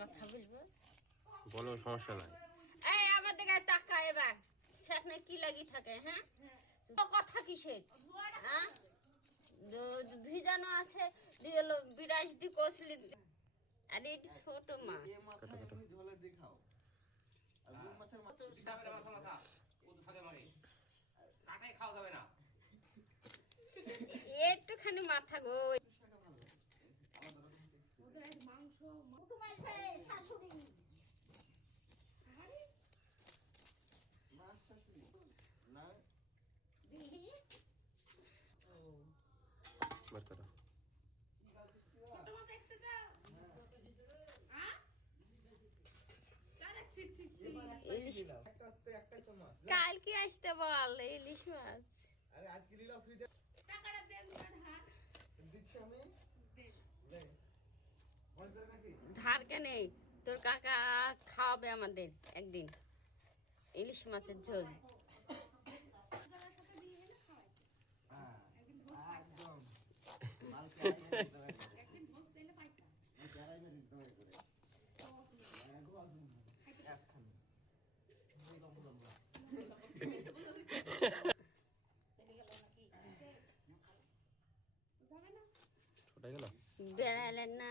কথা বলবো বলো, সমস্যা নাই। এই আমাদের গায়ে টাকা এবার সেখানে কি লাগি থাকে? হ্যাঁ, তো কথা কিসের? হ্যাঁ, ভিজানো আছে 82 কষলি। আরে এটি ছোট মাছ। একটুখানি মাথা গো। শাশুড়ি কালকে আসতে বল ইলিশ মাছ। ধার কেনে তোর কাকা খাওয়াবে আমাদের একদিন ইলিশ মাছের ঝোল। বেড়ালেন না